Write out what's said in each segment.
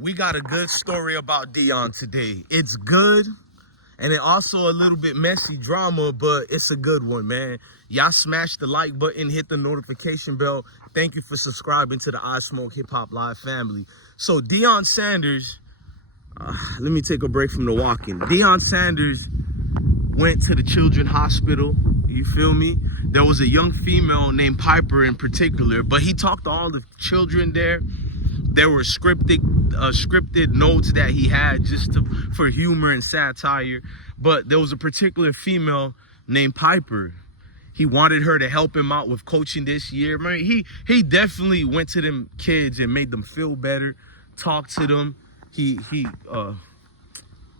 We got a good story about Deion today. It's good, and it also a little bit messy drama, but it's a good one, man. Y'all smash the like button, hit the notification bell. Thank you for subscribing to the I Smoke Hip Hop Live family. So Deion Sanders, let me take a break from the walking. Deion Sanders went to the children's hospital, you feel me? There was a young female named Piper in particular, but he talked to all the children there. There were scripted notes that he had just for humor and satire. But there was a particular female named Piper. He wanted her to help him out with coaching this year. Man, he definitely went to them kids and made them feel better, talked to them.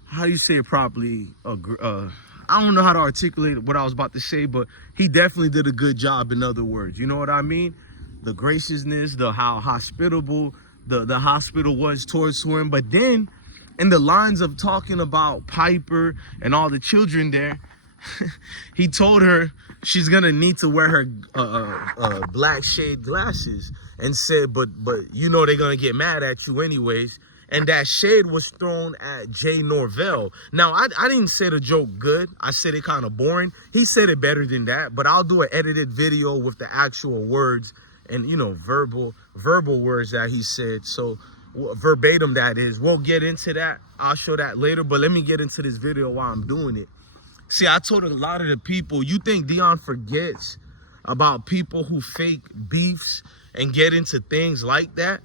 How do you say it properly? I don't know how to articulate what I was about to say, but he definitely did a good job, in other words. You know what I mean? The graciousness, how hospitable the hospital was towards him. But then, in the lines of talking about Piper and all the children there, he told her she's gonna need to wear her black shade glasses, and said, but you know they're gonna get mad at you anyways. And that shade was thrown at Jay Norvell. Now, I didn't say the joke good. I said it kind of boring. He said it better than that, but I'll do an edited video with the actual words and, you know, verbal words that he said. So verbatim, that is. We'll get into that. I'll show that later, but let me get into this video while I'm doing it. See, I told a lot of the people, you think Deion forgets about people who fake beefs and get into things like that?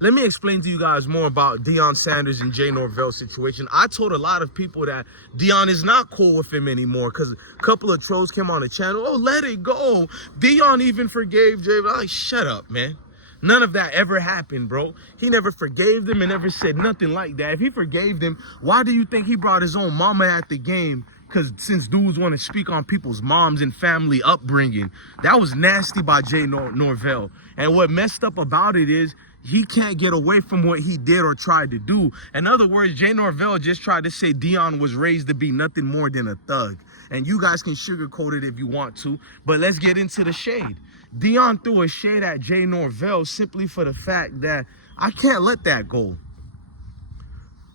Let me explain to you guys more about Deion Sanders and Jay Norvell situation. I told a lot of people that Deion is not cool with him anymore because a couple of trolls came on the channel. Oh, let it go. Deion even forgave Jay. I'm like, shut up, man. None of that ever happened, bro. He never forgave them and never said nothing like that. If he forgave them, why do you think he brought his own mama at the game? Because since dudes want to speak on people's moms and family upbringing, that was nasty by Jay Norvell. And what messed up about it is, he can't get away from what he did or tried to do. In other words, Jay Norvell just tried to say Deion was raised to be nothing more than a thug. And you guys can sugarcoat it if you want to, but let's get into the shade. Deion threw a shade at Jay Norvell simply for the fact that I can't let that go.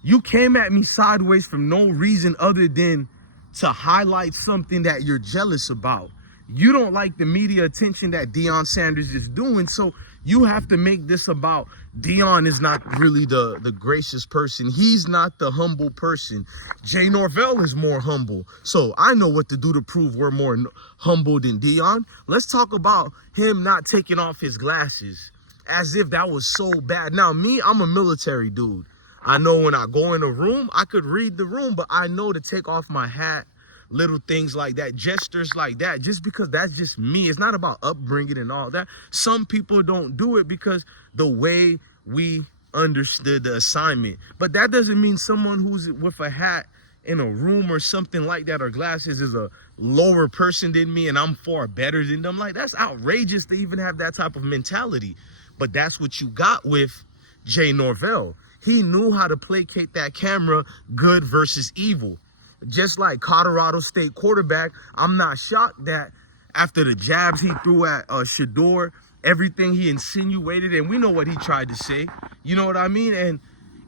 You came at me sideways for no reason other than to highlight something that you're jealous about. You don't like the media attention that Deion Sanders is doing, so you have to make this about Deion is not really the gracious person. He's not the humble person. Jay Norvell is more humble. So I know what to do to prove we're more humble than Deion. Let's talk about him not taking off his glasses as if that was so bad. Now, me, I'm a military dude. I know when I go in a room, I could read the room, but I know to take off my hat, little things like that, gestures like that, just because that's just me. It's not about upbringing and all that. Some people don't do it because the way we understood the assignment. But that doesn't mean someone who's with a hat in a room or something like that or glasses is a lower person than me and I'm far better than them. Like, that's outrageous to even have that type of mentality. But that's what you got with Jay Norvell. He knew how to placate that camera, good versus evil. Just like Colorado State quarterback, I'm not shocked that after the jabs he threw at Shador, everything he insinuated, and we know what he tried to say, you know what I mean? And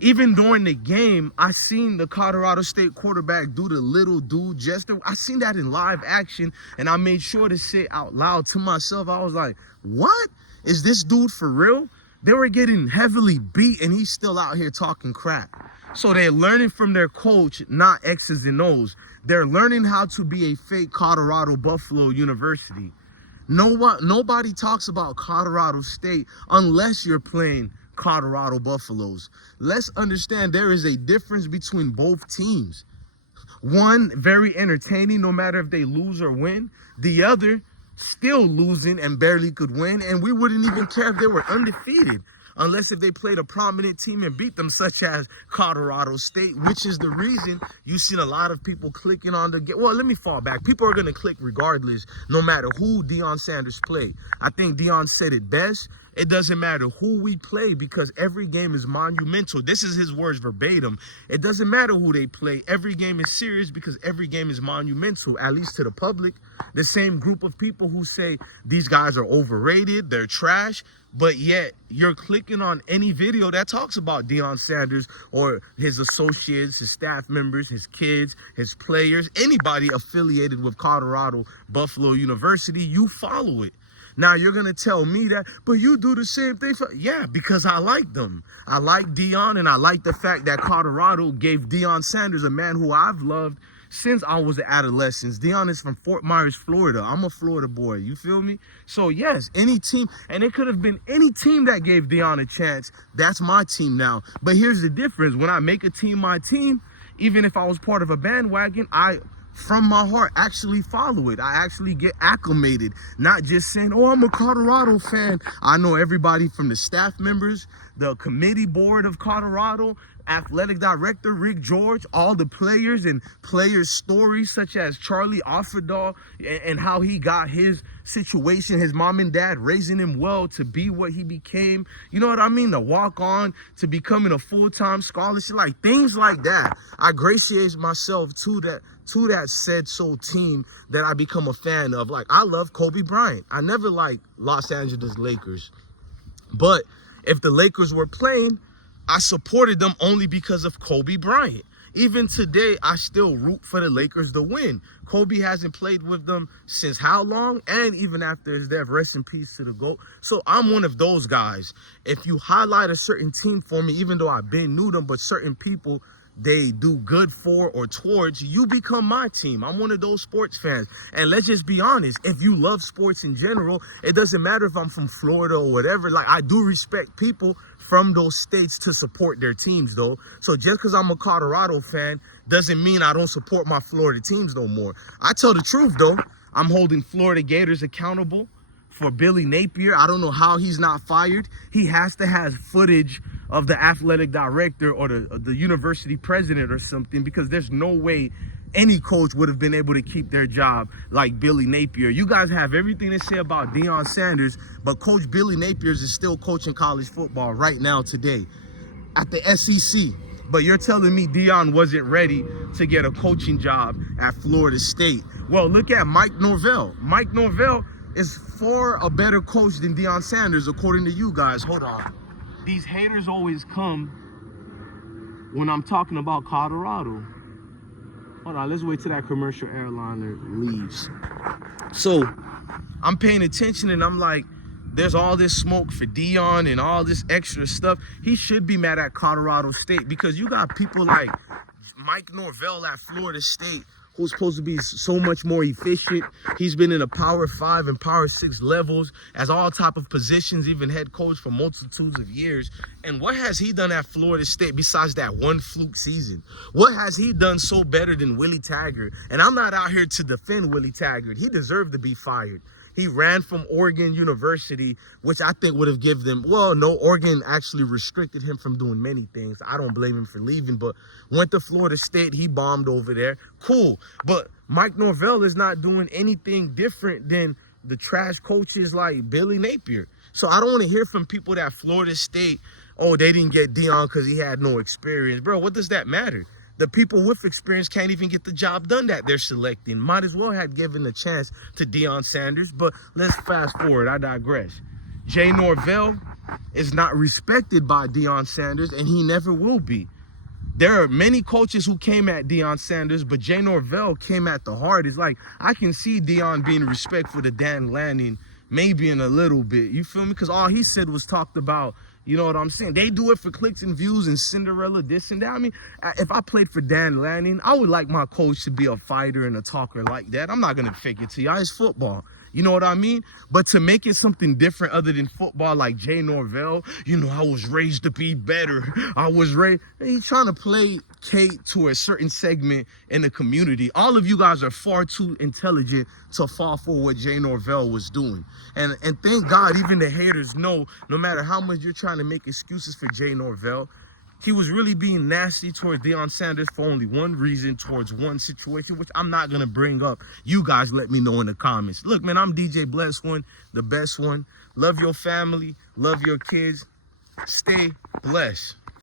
even during the game, I seen the Colorado State quarterback do the little dude gesture. I seen that in live action, and I made sure to say out loud to myself, I was like, what? Is this dude for real? They were getting heavily beat, and he's still out here talking crap. So they're learning from their coach, not X's and O's. They're learning how to be a fake Colorado Buffalo University. Nobody talks about Colorado State unless you're playing Colorado Buffaloes. Let's understand there is a difference between both teams. One, very entertaining no matter if they lose or win. The other, still losing and barely could win. And we wouldn't even care if they were undefeated, unless if they played a prominent team and beat them, such as Colorado State, which is the reason you've seen a lot of people clicking on the game. Well, let me fall back. People are going to click regardless, no matter who Deion Sanders played. I think Deion said it best. It doesn't matter who we play because every game is monumental. This is his words verbatim. It doesn't matter who they play. Every game is serious because every game is monumental, at least to the public. The same group of people who say these guys are overrated, they're trash, but yet you're clicking on any video that talks about Deion Sanders or his associates, his staff members, his kids, his players, anybody affiliated with Colorado Buffalo University, you follow it. Now you're going to tell me that, but you do the same thing. Yeah, because I like them. I like Deion, and I like the fact that Colorado gave Deion Sanders, a man who I've loved since I was an adolescent. Deion is from Fort Myers, Florida. I'm a Florida boy. You feel me? So, yes, any team, and it could have been any team that gave Deion a chance. That's my team now. But here's the difference. When I make a team my team, even if I was part of a bandwagon, I, from my heart, actually follow it. I actually get acclimated, not just saying, oh, I'm a Colorado fan. I know everybody from the staff members, the committee board of Colorado, athletic director Rick George, all the players and players' stories such as Charlie Offerdahl and how he got his situation, his mom and dad raising him well to be what he became. You know what I mean? To walk on to becoming a full-time scholarship, like things like that. I graciate myself to that said so team that I become a fan of. Like, I love Kobe Bryant. I never liked Los Angeles Lakers. But if the Lakers were playing, I supported them only because of Kobe Bryant. Even today, I still root for the Lakers to win. Kobe hasn't played with them since how long? And even after his death, rest in peace to the GOAT. So I'm one of those guys. If you highlight a certain team for me, even though I've been knew them, but certain people they do good for or towards, you become my team. I'm one of those sports fans. And let's just be honest, if you love sports in general, it doesn't matter if I'm from Florida or whatever. Like, I do respect people from those states to support their teams, though. So just because I'm a Colorado fan doesn't mean I don't support my Florida teams no more. I tell the truth, though. I'm holding Florida Gators accountable for Billy Napier. I don't know how he's not fired. He has to have footage of the athletic director or the university president or something, because there's no way any coach would have been able to keep their job like Billy Napier. You guys have everything to say about Deion Sanders, but Coach Billy Napier is still coaching college football right now today at the SEC. But you're telling me Deion wasn't ready to get a coaching job at Florida State. Well, look at Mike Norvell. Mike Norvell is far a better coach than Deion Sanders, according to you guys. Hold on. These haters always come when I'm talking about Colorado. Hold on, let's wait till that commercial airliner leaves. So I'm paying attention and I'm like, there's all this smoke for Deion and all this extra stuff. He should be mad at Colorado State because you got people like Mike Norvell at Florida State who's supposed to be so much more efficient. He's been in the Power 5 and Power 6 levels as all type of positions, even head coach for multitudes of years. And what has he done at Florida State besides that one fluke season? What has he done so better than Willie Taggart? And I'm not out here to defend Willie Taggart. He deserved to be fired. He ran from Oregon University, which I think would have given them, well, no, Oregon actually restricted him from doing many things. I don't blame him for leaving, but went to Florida State. He bombed over there. Cool. But Mike Norvell is not doing anything different than the trash coaches like Billy Napier. So I don't want to hear from people that Florida State, oh, they didn't get Deion because he had no experience. Bro, what does that matter? The people with experience can't even get the job done that they're selecting. Might as well have given a chance to Deion Sanders. But let's fast forward. I digress. Jay Norville is not respected by Deion Sanders, and he never will be. There are many coaches who came at Deion Sanders, but Jay Norville came at the hardest. Like, I can see Deion being respectful to Dan Lanning, maybe in a little bit. You feel me? Because all he said was talked about, you know what I'm saying? They do it for clicks and views and Cinderella, this and that. I mean, if I played for Dan Lanning, I would like my coach to be a fighter and a talker like that. I'm not going to fake it to y'all. It's football. You know what I mean? But to make it something different other than football, like Jay Norville, you know, I was raised to be better. I was raised. He's trying to placate to a certain segment in the community. All of you guys are far too intelligent to fall for what Jay Norville was doing. And thank God, even the haters know, no matter how much you're trying to make excuses for Jay Norville, he was really being nasty towards Deion Sanders for only one reason, towards one situation, which I'm not going to bring up. You guys let me know in the comments. Look, man, I'm DJ Bless One, the best one. Love your family. Love your kids. Stay blessed.